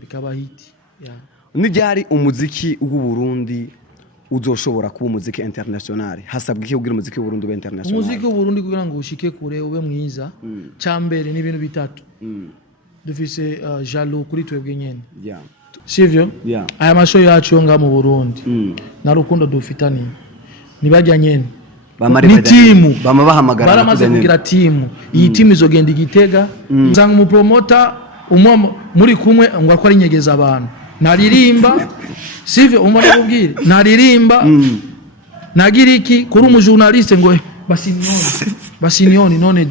bikaba hit. Nijyari umuziki w'u Burundi uzoshobora kuba umuziki international hasabwa iki kugira umuziki w'u Burundi ube international? Umuziki w'u Burundi kugira ngo ushike kure ube mwiza cyambere ni ibintu bitatu. Dufise jalo kuri twebwe nyene. Sivyo? Aya masho yacu yo nga mu Burundi. Na rukundo dufitani. Nibajya nyene. Ni timu bama bahamagara baramaze kugira timu. Iyi timu izogenda igitega. Nsanga mu promoter umwe muri kumwe ngo akora inyegeza abantu. Naririmba sivyo umara kubwire naririmba nagira iki kuri umu journaliste ngo basinioni none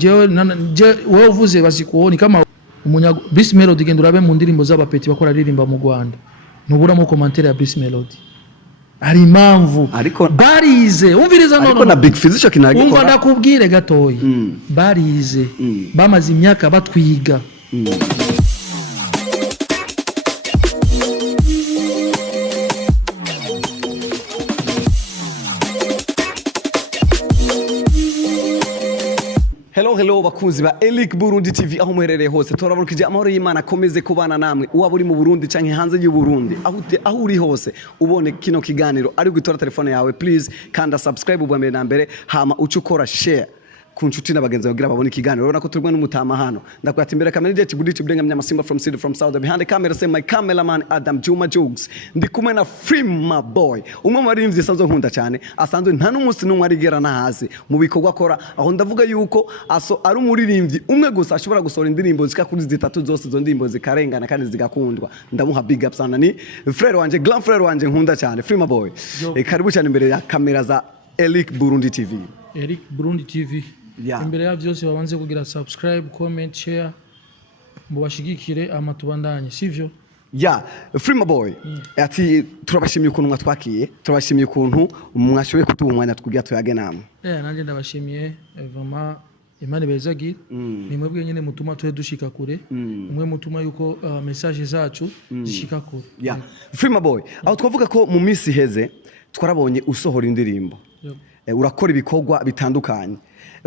je wewe uvuze basikuoni kama umunyago Bis Melody genda urabe mu ndirimbo z'abapeti bakora ririmba mu Rwanda ntubura mu commentaire ya Bis Melody ari impamvu barize umviriza none ariko na Big Fizz kinagi umva ndakubwire gatoyi barize bamaze imyaka batwiga Hello bakunzi ba Elic Burundi TV aho muherereye hose turabukije amahoro y'Imana komeze kubana namwe uwaba uri mu Burundi canke hanze y'u Burundi aho uri hose ubone kino kiganiro ari gutora telefone yawe please kanda subscribe ubwambere na mbere hama ucu ukora share ku nshuti n'abagenzi bagira babone ikiganiro urabona ko turwa n'umutama hano ndakwata imbere kamera je kigudi kiburenga mnyamasimba from city from south behind the camera say my cameraman Adam Juma Jokes ndi kumwe na Freema Boy umwe mu barimvye sanzwe nkunda cyane asanzwe nta n'umunsi n'umwe arigera na hasi mu bikorwa akora aho ndavuga yuko aso ari umuririmbyi umwe gusa ashobora gusohora indirimbo zika kuri zitatu zose zo ndirimbo zikarengana kandi zigakundwa ndamuha big up sana ni frère wanje grand frère wanje nkunda cyane Freema Boy karibu cyane imbere ya kamera za Elic Burundi TV. Elic Burundi TV imbere ya byose babanze kugira subscribe comment share mubashigikire amatubandanye sivyo Freema Boy ati turabashimiye ukuntu mwatwakiye turabashimiye ukuntu mwashoboye kutuha umwanya tukugira tuyage namwe nanje ndabashimiye vraiment Imana bezagira ni mwebwe nyene mutuma twe dushika kure umwe mutuma yuko message zacu zishika kure Freema Boy aho twavuga ko mu minsi heze twarabonye usohora indirimbo urakora ibikorwa bitandukanye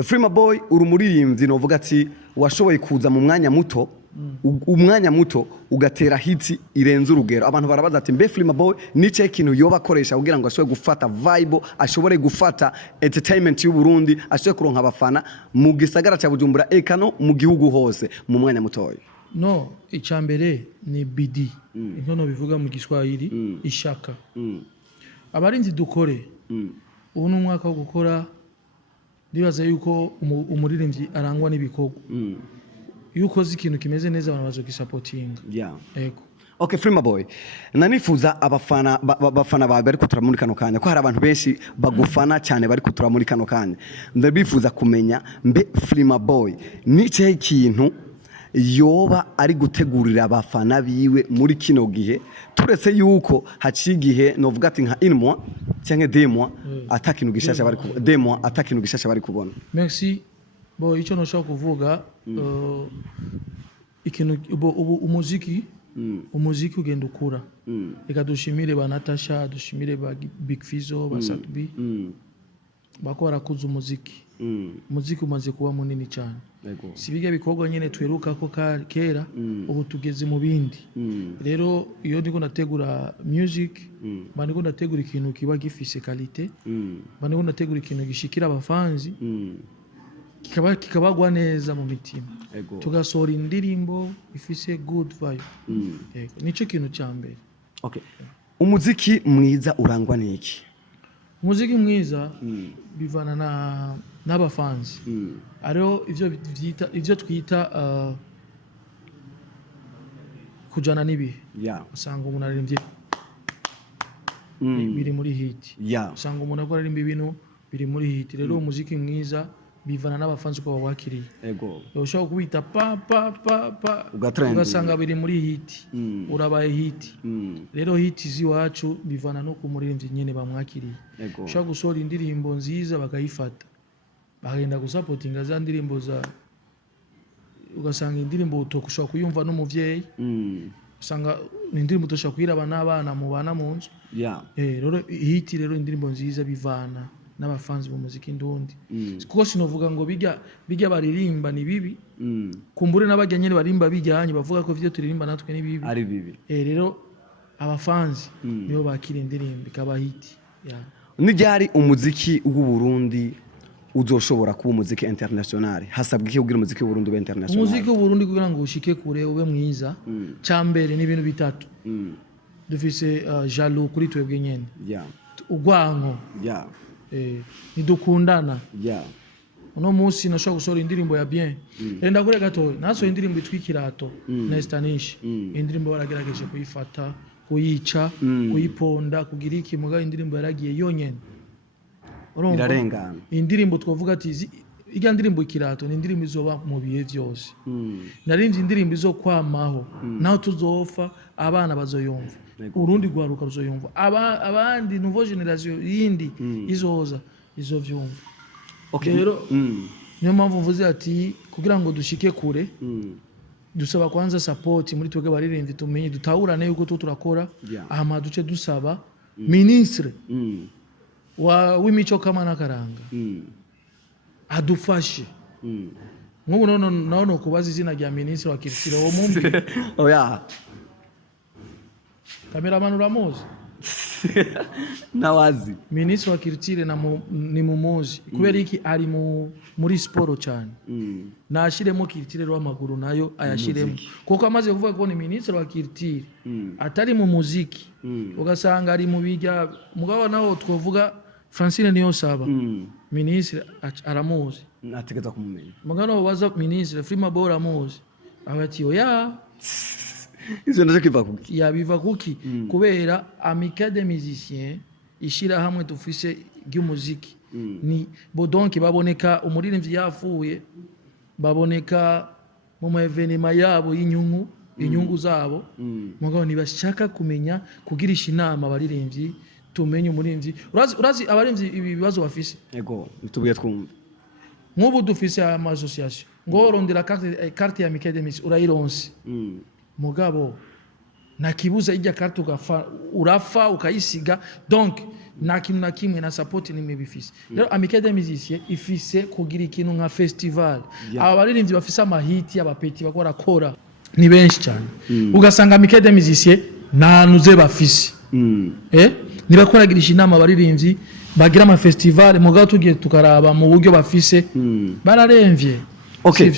Freema Boy uri umuririmbyi novuga ati washoboye kuza mu mwanya muto ugatera hiti irenze urugero abantu barabaza ati mbe Freema Boy nice ikintu yoba akoresha kugira ngo ashobore gufata vibe ashobore gufata entertainment y'u Burundi ashobore kuronka abafana mu gisagara cya Bujumbura ekano mu gihugu hose mu mwanya mutoyo no icambere ni bidi inkono bivuga mu Giswahili ishaka abarinzi dukore ubu n'umwaka wo gukora ndibaza yuko umuririmbyi arangwa n'ibikorwa yuko ikintu kimeze neza abantu bazogisupportinga ego Okay Freema Boy nanifuza abafana bawe bari kutura muri kano kanya ko hari abantu benshi bagufana cyane bari kutura muri kano kanya ndabifuza kumenya mbe Freema Boy nice ikintu yoba ari gutegurira abafana biwe muri kino gihe turetse yuko haciye igihe novuga ati nka inmwa cyangwa demwa atakintu gishasha bari demwa atakintu gishasha bari kubona. Merci Boy icyo noshaka kuvuga ikintu umuziki ugenda ukura reka dushimire ba Natasha dushimire ba Big Fizz ba Satbi bakora kuza umuziki umaze kuba munini cyane sibiga bikorwa nyene tweruka ko kera ubu tugeze mu bindi rero iyo ndiko nategura music bandiko nategura ikintu kiba gifise qualité bandiko nategura ikintu gishikira abafanzi kikabagwa neza mu mitima tugasohora indirimbo ifise good vibe nico kintu cyambere. Okay umuziki mwiza urangwa niki? Umuziki mwiza bivana n'abafanzi ariho ivyo twita kujana nibi usanga umuntu aririmbye biri muri hit usanga umuntu akora aririmba ibintu biri muri hit rero umuziki mwiza bivana n'abafanzi ko bawakiriye ushobora kubita ugasanga biri muri hit urabaye hit rero hit ziwacu bivana no kumuririmbyi nyene bamwakiriye ushobora gusohora indirimbo nziza bakayifata bagenda gusupportinga za ndirimbo za ugasanga indirimbo utokushobora kuyumva n'umuvyeyi usanga indirimbo utoshobora kuyiraba n'abana mu bana mu nzu rero hit rero indirimbo nziza bivana n'abafanzi mu muziki ndundi kuko sinovuga ngo bijya baririmba ni bibi kumbure n'abajya nyene barimba bijyanye bavuga ko ivyo turirimba natwe ni bibi ari bibi rero abafanzi nibo bakira indirimbo ikabahiti nijyari umuziki w'u Burundi uzoshobora kuba umuziki international hasabwe iki kugira umuziki w'u Burundi ube international umuziki w'u Burundi kugira ngo ushike kure ube mwiza cyambere ni ibintu bitatu dufise jalo kuri twebwe nyene ugwanko nidukundana uno munsi nashobora gusohora indirimbo ya bien enda kure gato nasohora indirimbo itwikirato na Stanish indirimbo baragerageje kuyifata kuyica kuyiponda kugira iki muga indirimbo yaragiye yonyene irarengana indirimbo twavuga ati ijya ndirimbo ikirato ni indirimbo izoba mu bihe byose narinzi indirimbo izo kwamaho naho tuzofa abana bazoyumva Urundi gwaruka ruzoyumva abandi nouveau generation yindi izoza izovyumva rero niyo mpamvu mvuze ati kugira ngo dushike kure dusaba kwanza support muri twebwe baririmvye tumenye dutahurane yuko turakora ahama duce dusaba ministre w'imico kama n'akaranga adufashe nk'ubu no kubaza izina rya ministre wa Kirikiro wo mumbi oya cameraman uramuzi nawazi ministre wa Kirikiro ni mumuzi kubera iki ari muri sport cyane nashiremo Kirikiro w'amaguru nayo ayashiremo kuko amaze kuvuga ko ni ministre wa Kirikiro atari mu muziki ugasanga ari mu bijya mugabo naho twovuga Francine niyo saba ministre aramuzi nategeza kumumenya mugano waza ministre Freema Boy aramuzi abati oya izo ndaje kiva kuki yabiva kuki kubera amicale des musiciens ishira hamwe dufise ry'umuziki ni bodonki baboneka umuririmbyi yafuye baboneka mu evenema yabo inyungu zabo mugabo nibashaka kumenya kugirisha inama abaririmbyi tumenye umuririmbyi urazi abaririmbyi ibibazo bafise ego bitubuye twumva nk'ubu dufise ama association ngo rondera carte ya amicale des musiciens urayironse mugabo nakibuza ijya carte urafa ukayisiga donc nakintu na kimwe na support ni mebifise rero amicale des musiciens ifise kugira ikintu nka festival aba baririmbyi bafise amahiti y'abapeti bakora ni benshi cyane ugasanga amicale des musiciens nanuze bafise nibakoragirisha inama abaririmbyi bagira ama festival mugabo tugiye tukaraba mu buryo bafise bararemvye Okay.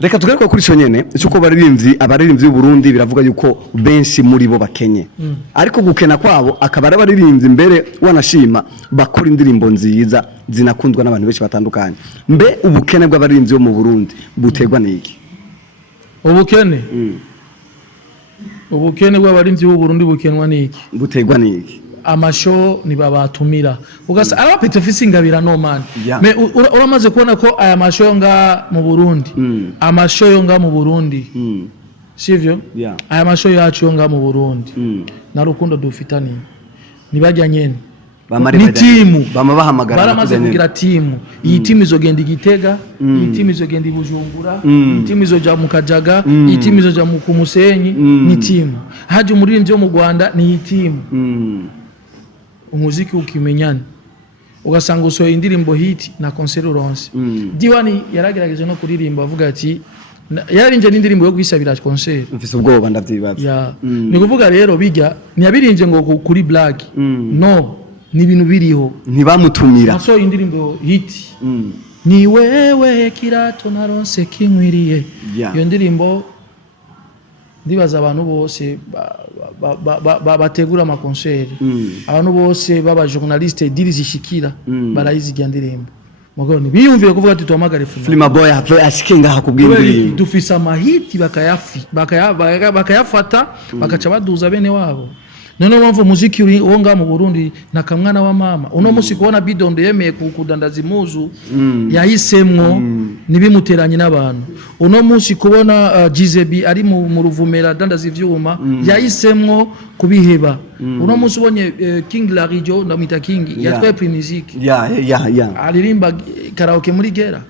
Reka tugaruka kuri cyo nyene cyuko abaririmbyi b'u Burundi biravuga yuko benshi muri bo bakenye ariko gukena kwabo akaba ari abaririmbyi mbere wanashima bakora indirimbo nziza zinakundwa n'abantu benshi batandukanye mbe ubukene bw'abaririmbyi bo mu Burundi butegwa n'iki ubukene bw'abaririmbyi b'u Burundi bukenwa n'iki butegwa n'iki amasho nibabatumira ugasa abapete ofisi ngabira no man me uramaze kubona ko aya masho nga mu Burundi amasho yo nga mu Burundi sivyo aya masho yacu nga mu Burundi na rukundo dufitani nibajya nyene ni timu bahamagara baramaze kugira timu iyi timu izogenda igitega iyi timu izogenda ibujumbura iyi timu izoja mu Kajaga iyi timu izoja mu Kumusenyi ni timu haje umuririmbyi wo mu Rwanda ni timu umuziki ukimenyana ugasanga usohoye indirimbo hit na concert uronse Diwani yaragerageje no kuririmba avuga ati yarinje n'indirimbo yo kwisabira concert mfise ubwoba ndavyibaza ni kuvuga rero bijya ntiyabirinje ngo kuri black no ni ibintu biriho ntibamutumira asohoye indirimbo hit ni wewe kirato naronse kinkwiriye iyo ndirimbo ndibaza abantu bose bategura ama concert abantu bose baba journaliste diri zishikira barayizijya ndirimbo mugabo ni biyumvire kuvuga ati tuhamagare Freema Boy ashikenga hakubwindirimbo dufisa amahiti bakayafata bakaca baduza bene wabo none mpamvu muziki wo nga mu Burundi na kamwana wa mama uno musi kubona Bidondo yemeye kudandaza imuzu yahisemwo nibimuteranye n'abantu uno musi kubona Gizebi ari mu ruvumera dandaza ivyuma yahisemwo kubiheba uno musi ubonye King Larijo ndamita King yatwaye Prix Music aririmba karaoke muri gera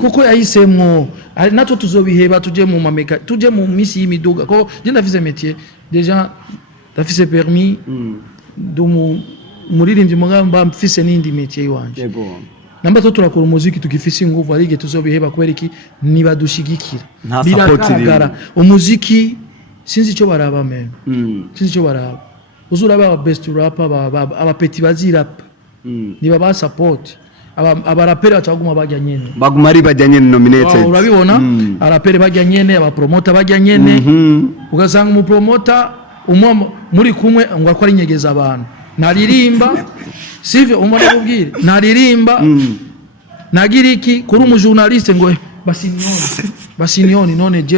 kuko yahisemwo natwe tuzobiheba tuje mu mameka tuje mu misi y'imiduga ko je ndavize métier déjà dafise permis umuririmbyi mugamba mfise n'indi métier yiwanje. Yego. Namba to turakora umuziki tukifise inguvu arige tuzobiheba kubera iki niba dushigikira. Biragaragara umuziki sinzi ico baraba meme. Sinzi ico baraba. Uzuraba aba best rapper aba petit bazirap. Niba ba support. Aba rapper acaguma bajya nyene. Baguma ari bajya nyene nominated. Urabibona? Arapere bajya nyene, aba promoter bajya nyene. Ugasanga mu promoter muri kumwe ngo akora inyegeza abantu. Naririmba sivyo umwana kubwira naririmba nagira iki kuri journaliste ngo basinioni none je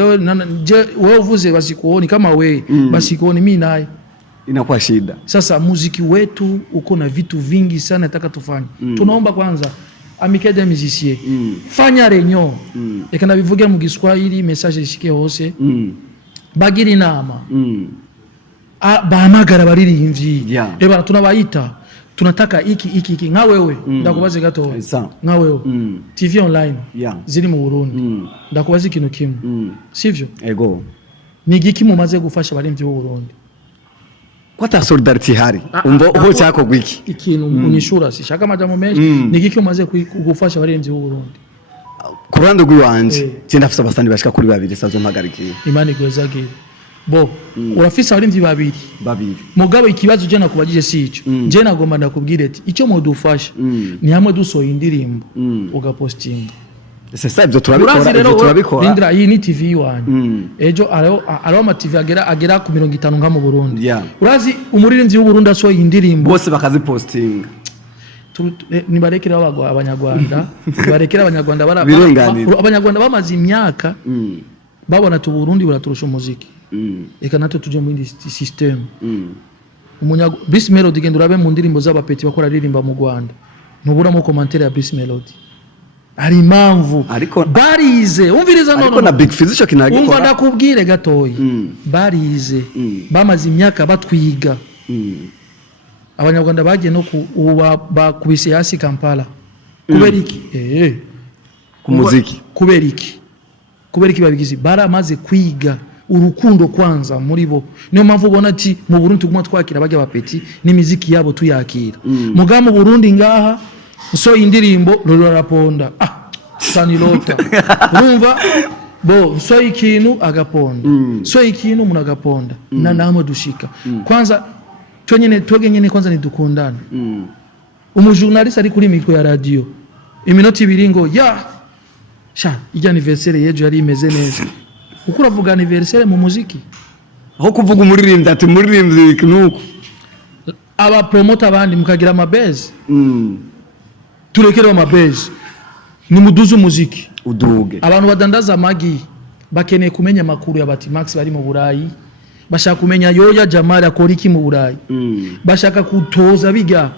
wewe uvuze basikuoni kama we basikuoni mimi naye inakuwa shida. Sasa muziki wetu uko na vitu vingi sana nataka tufanye. Tunaomba kwanza amicale des musiciens fanya renyo ekana bivuge mu Giswahili message ishike hose bagira inama bahamagara baririmbyi eba tunabayita tunataka iki nka wewe ndakubaze gato nka wewe TV online ziri mu Burundi ndakubaze ikintu kimwe sivyo ego ni giki mumaze gufasha baririmbyi b'u Burundi kwata solidarity hari umbo ho cyako gwiki ikintu unishura sishaka amajambo menshi ni giki mumaze gufasha baririmbyi b'u Burundi kurando gwiwanje cyenda afisa abasani bashika kuri babiri sazo mpagarikiye imani gwezagire bo urafisa baririmbyi babiri mugabo ikibazo je nakubagije sico je nagomba ndakubwire ati icyo modufasha ni hamwe dusoye indirimbo ugapostinga sasa ibyo turabikora Indra iyi ni TV wanyu ejo ariho ama TV agera ku 50 nka mu Burundi urazi umuririmbyi w'u Burundi asoye indirimbo bose bakazipostinga nibarekera abanyarwanda nibarekera abanyarwanda abanyarwanda bamaze imyaka babona tu Burundi buraturusha umuziki eka natwe tuje mu indi system Bis Melody genda urabe mu ndirimbo z'abapeti bakora ririmba mu Rwanda ntubura mu commentaire ya Bis Melody ari impamvu barize umviriza none ariko na Big Fizz cyo kinagikora umva ndakubwire gatoyi barize bamaze imyaka batwiga abanyarwanda bagiye no bakubise hasi Kampala kubera iki ku muziki kubera iki babigize baramaze kwiga urukundo kwanza muri bo niyo mpamvu ubona ati mu Burundi tuguma twakira bajya bapeti n'imiziki yabo tuyakira muga mu Burundi ngaha so indirimbo ruraponda sanilota urumva bo so ikintu agaponda so ikintu umuntu agaponda na namwe dushika kwanza twenyene kwanza nidukundana umujournaliste ari kuri mikro ya radio iminota ibiri ngo sha ijya anniversaire yejo yari imeze neza uko uravuga anniversaire mu muziki aho kuvuga umuririmbyi ati umuririmbyi nuko aba promoter abandi mukagira amabase turekere amabase ni muduze umuziki uduge abantu badandaza amagi bakeneye kumenya makuru ya bati Max bari mu Burayi bashaka kumenya yoya Jamal akora iki mu Burayi bashaka kutoza biga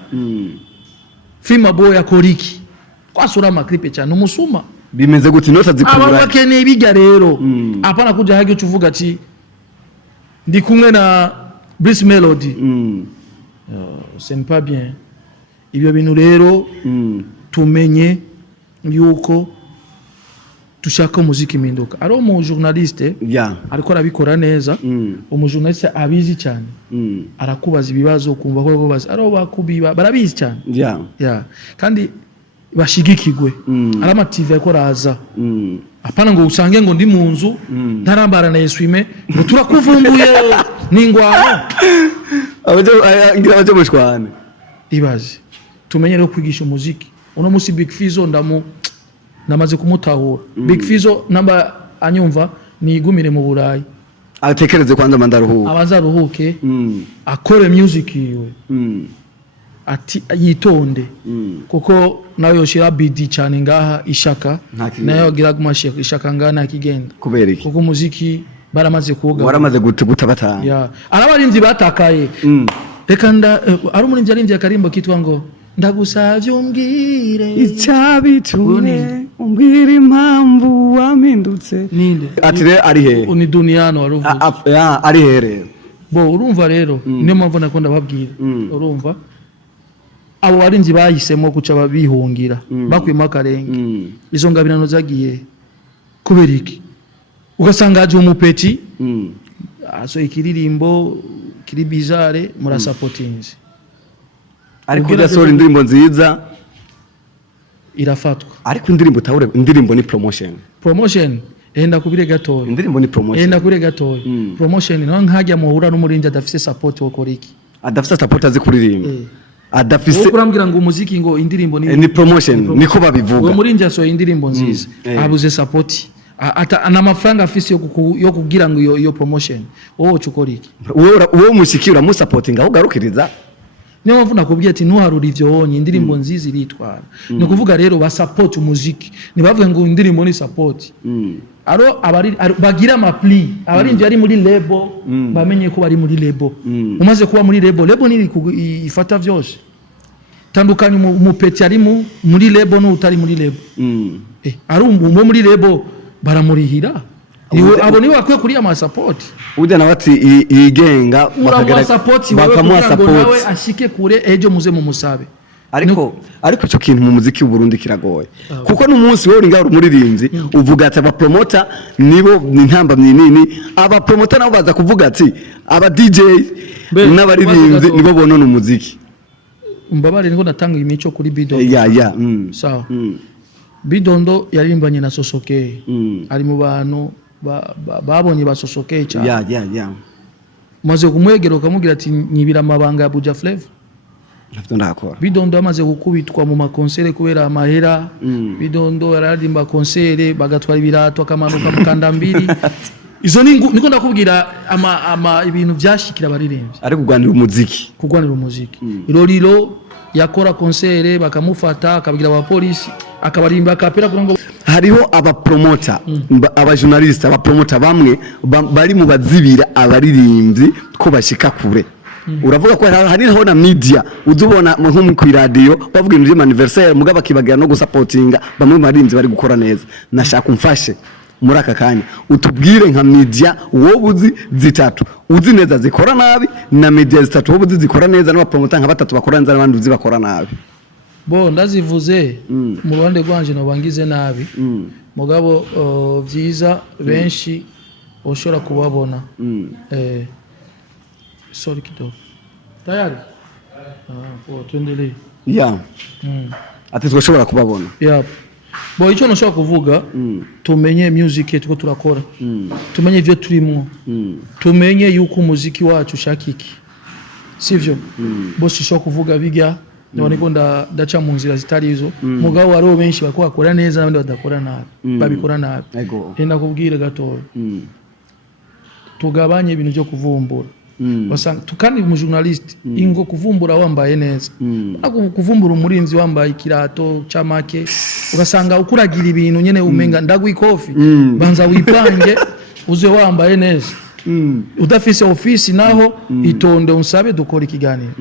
Freema Boy akora iki kwasura amaklipe cyane umusuma bimeze gute inota zikubura aba bakeneye biga rero apana kuja hage ucuvuga ati ndi kumwe na Bis Melody c'est pas bien ibyo bintu rero tumenye yuko tushaka umuziki minduka ari mu journaliste ariko arabikora neza umujournaliste abizi cyane arakubaza ibibazo kumva ko babaza ari bakubiba barabizi cyane kandi bashigikigwe arama TV ko raza apana ngo usange ngo ndi mu nzu ntarambara na eswime ngo turakuvumbuye ningwano abaje mushwane ibaze tumenye rero kwigisha umuziki uno musi Big Fizz namaze kumutahura Big Fizz namba anyumva nigumire mu Burayi atekereze kwanda mandaruhuke abanzaruhuke akore music yiwe ati yitonde kuko nawe yoshira BD cyane ngaha ishaka nayo gira gumashika ishaka ngana kigenda kubera iki kuko umuziki baramaze kuga waramaze guta batanga arabarinzi batakaye reka ari umurinzi arinzi akarimbo kitwa ngo ndagusavye umbwire icyabitumye umbwire impamvu wamindutse ninde ati re ari he uni duniano waruvuze ari he rero bo urumva rero niyo mpamvu nakunda babwira urumva abo barinzi bahisemo guca babihungira bakwima akarenge izo ngabirano zagiye kubera iki ugasanga aje umupeti aso ikiririmbo kiri bizarre mura supportinze ariko udasohora indirimbo nziza irafatwa. Ariko indirimbo tahure, indirimbo ni promotion. Enda kubire gatoya. Indirimbo ni promotion. Enda kubire gatoya. Promotion no nkajya muhura n'umurinzi adafise support wokora iki? Adafise support azi kuririmba. Adafise kurambwira ngo umuziki ngo indirimbo ni promotion niko babivuga. Uwo murinzi asohoye indirimbo nziza abuze support. Ata ana mafaranga afise yo kugira ngo iyo promotion. Wowe ukora iki? Wowe umushikira mu supporting aho garukiriza. Niyo mpamvu nakubwiye ati ntuharura ivyo wonye indirimbo nziza iritwara. Ni kuvuga rero ba support umuziki. Nibavuga ngo indirimbo ni support. Aro abari bagira amapli abarinzi ari muri label bamenye ko bari muri label. Umaze kuba muri label ni ifata vyose. Tandukanye umupeti ari muri label no utari muri label. Ari umwe muri label baramurihira. Abo ni bakwiye kuri ama support. Ude na bati igenga bakamuha support nawe ashike kure ejo muze mu musabe. Ariko cyo kintu mu muziki w'Uburundi kiragoye. Kuko n'umunsi wowe ngaho umuririmbyi uvuga ati aba promoter nibo intamba nini, aba promoter nabo baza kuvuga ati aba DJ n'abaririmbyi nibo bonona umuziki. Mbabare niko natanga imico kuri Bidondo. Yeah. Sawa. Bidondo yaririmbanye na Sosoke. Ari mu bantu babonye basosoke cyane. Yeah. Maze kumwegera ukamubwira ati nyibira amabanga ya Buja Flavor. Nafite ndakora. Bidondo amaze gukubitwa mu makonsere kubera amahera. Bidondo yararimba konsere bagatwara ibirato akamanuka mu kandambiri. Izo niko ndakubwira ama ibintu byashikira abaririmbyi. Ari kugwanira umuziki. Iroriro yakora konsere bakamufata akabigira abapolisi akabarimba akapera kurango. Hariho aba promoter aba journaliste aba promoter bamwe bari mu bazibira abaririmbyi ko bashika kure. Uravuga ko hariho na media uzubona nko mu radio bavuga ibintu anniversaire mugaba kibagira no gusupportinga bamwe mu baririmbyi bari gukora neza. Nashaka umfashe muri aka kanya utubwire nka media wobuzi zitatu uzi neza zikora nabi na media zitatu wobuzi zikora neza n'aba promoter nka batatu bakora neza n'abandi uzi bakora nabi. Bo ndazivuze mu Rwanda rwanje no bangize nabi. Mugabo vyiza benshi ushobora kubabona. Sorry kidogo. Tayari? Tuendelee. Yeah. Ati twashobora kubabona. Yeah. Bo icyo nashaka kuvuga tumenye music tuko turakora. Tumenye ivyo turimo. Tumenye yuko umuziki wacu shakiki. Sivyo? Bo sishaka kuvuga bijya niko ndaca mu nzira zitari izo. Mugabo waro benshi bakora neza n'abandi badakora nabi. Babikora nabi. Enda kubwira gato. Tugabanye ibintu byo kuvumbura. Basanga tukandi mu journaliste ingo kuvumbura wambaye neza. Kuvumbura umurinzi wambaye ikirato camake ugasanga ukuragira ibintu nyene umenga ndagwikofi banza wipange uze wambaye neza. Udafise office naho itonde unsabe dukora ikiganiro.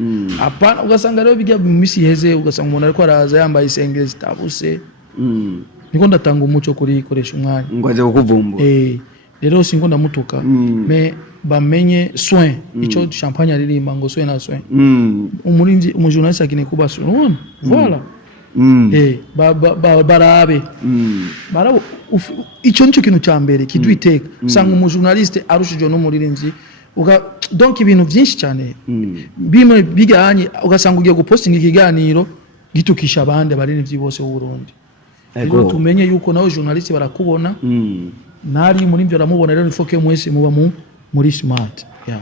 Apana ugasanga rero bijya mu misi heze ugasanga umuntu ariko araza yambaye isengere zitabuse. Niko ndatanga umuco kuri ikoresha umwanya. Ngo aje kuvumbura. Rero singo ndamutuka mais bamenye soin ico champagne aririmba ngo soin na soin. Umurinzi umujournaliste akine kuba soin. Voilà. Barabe. Barabo ico nico kintu cyambere kidwiteka. Usanga umujournaliste arushije no muririnzi donc ibintu byinshi cyane. Bimwe biganye ugasanga ugiye gupostinga ikiganiro gitukisha abandi abaririmbyi bose b'u Burundi. Rero tumenye yuko nawe journaliste barakubona. Nari muri byo ramubona rero ifoke mwese muba muri smart. Yeah.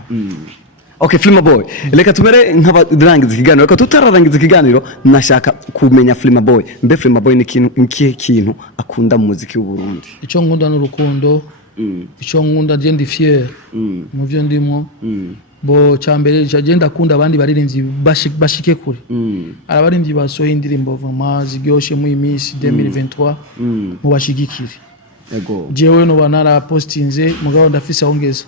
Okay, Freema Boy. Leka tumere nk'abarangiza ikiganiro. Reka tutararangiza ikiganiro nashaka kumenya Freema Boy. Mbe Freema Boy ni kintu akunda mu muziki w'u Burundi. Icyo nkunda n'urukundo. Icyo nkunda je ndi fier. Mu byo ndimo. Bo cyambere je ndakunda abandi baririmbyi bashike kure. Abaririmbyi basohoye indirimbo vraiment zigyoshe mu imisi 2023 mu bashigikire. Jewe no banara postinze mugabo ndafise ongeza.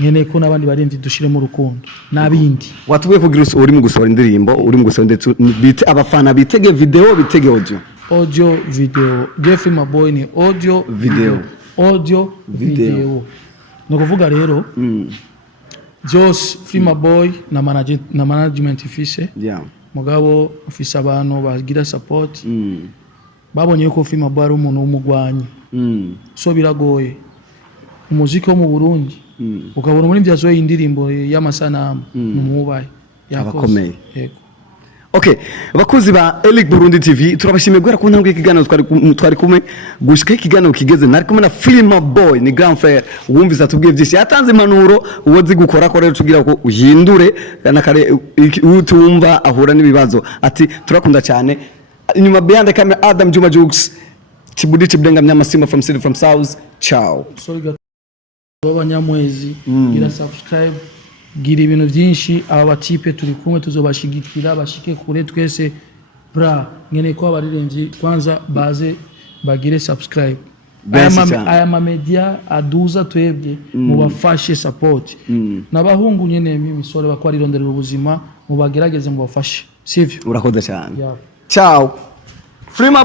Nyene ko nabandi barindi dushire mu rukundo nabindi. Watubuye kugira uri mu gusohora indirimbo, uri mu gusohora ndetse abafana bitege video bitege audio. Audio video. Freema Boy ni audio video. No kuvuga rero. Just Freema Boy na management ifise. Yeah. Mugabo ufise abantu bagira support. Babonye yuko Freema Boy ari umuntu w'umugwanyi. So biragoye umuziki wo mu Burundi ukabona muri byazoye indirimbo y'amasanamu mu mubaye yakomeye. Yego. Okay, bakuzi ba Elic Burundi TV turabashimiye guhera ku ntambwe y'ikiganiro twari kumwe gushika ikiganiro kigeze nari kumwe na Freema Boy ni grand frère wumvise atubwiye byinshi yatanze impanuro uwozi gukora ko rero tugira ko uhindure kana kare utumva ahura n'ibibazo ati turakunda cyane inyuma behind the camera Adam Juma Jukes Chibudi Chibdenga Mnyamasima from City from South ciao sorry abanyamwezi gira subscribe gira ibintu byinshi aba batipe turi kumwe tuzobashigikira bashike kure twese bra ngene ko abaririmbyi kwanza baze bagire subscribe aya ma media aduza twebwe mubafashe support nabahungu nyene misore bakwari ronderera ubuzima mubagerageze mubafashe sivyo urakoze cyane ciao Freema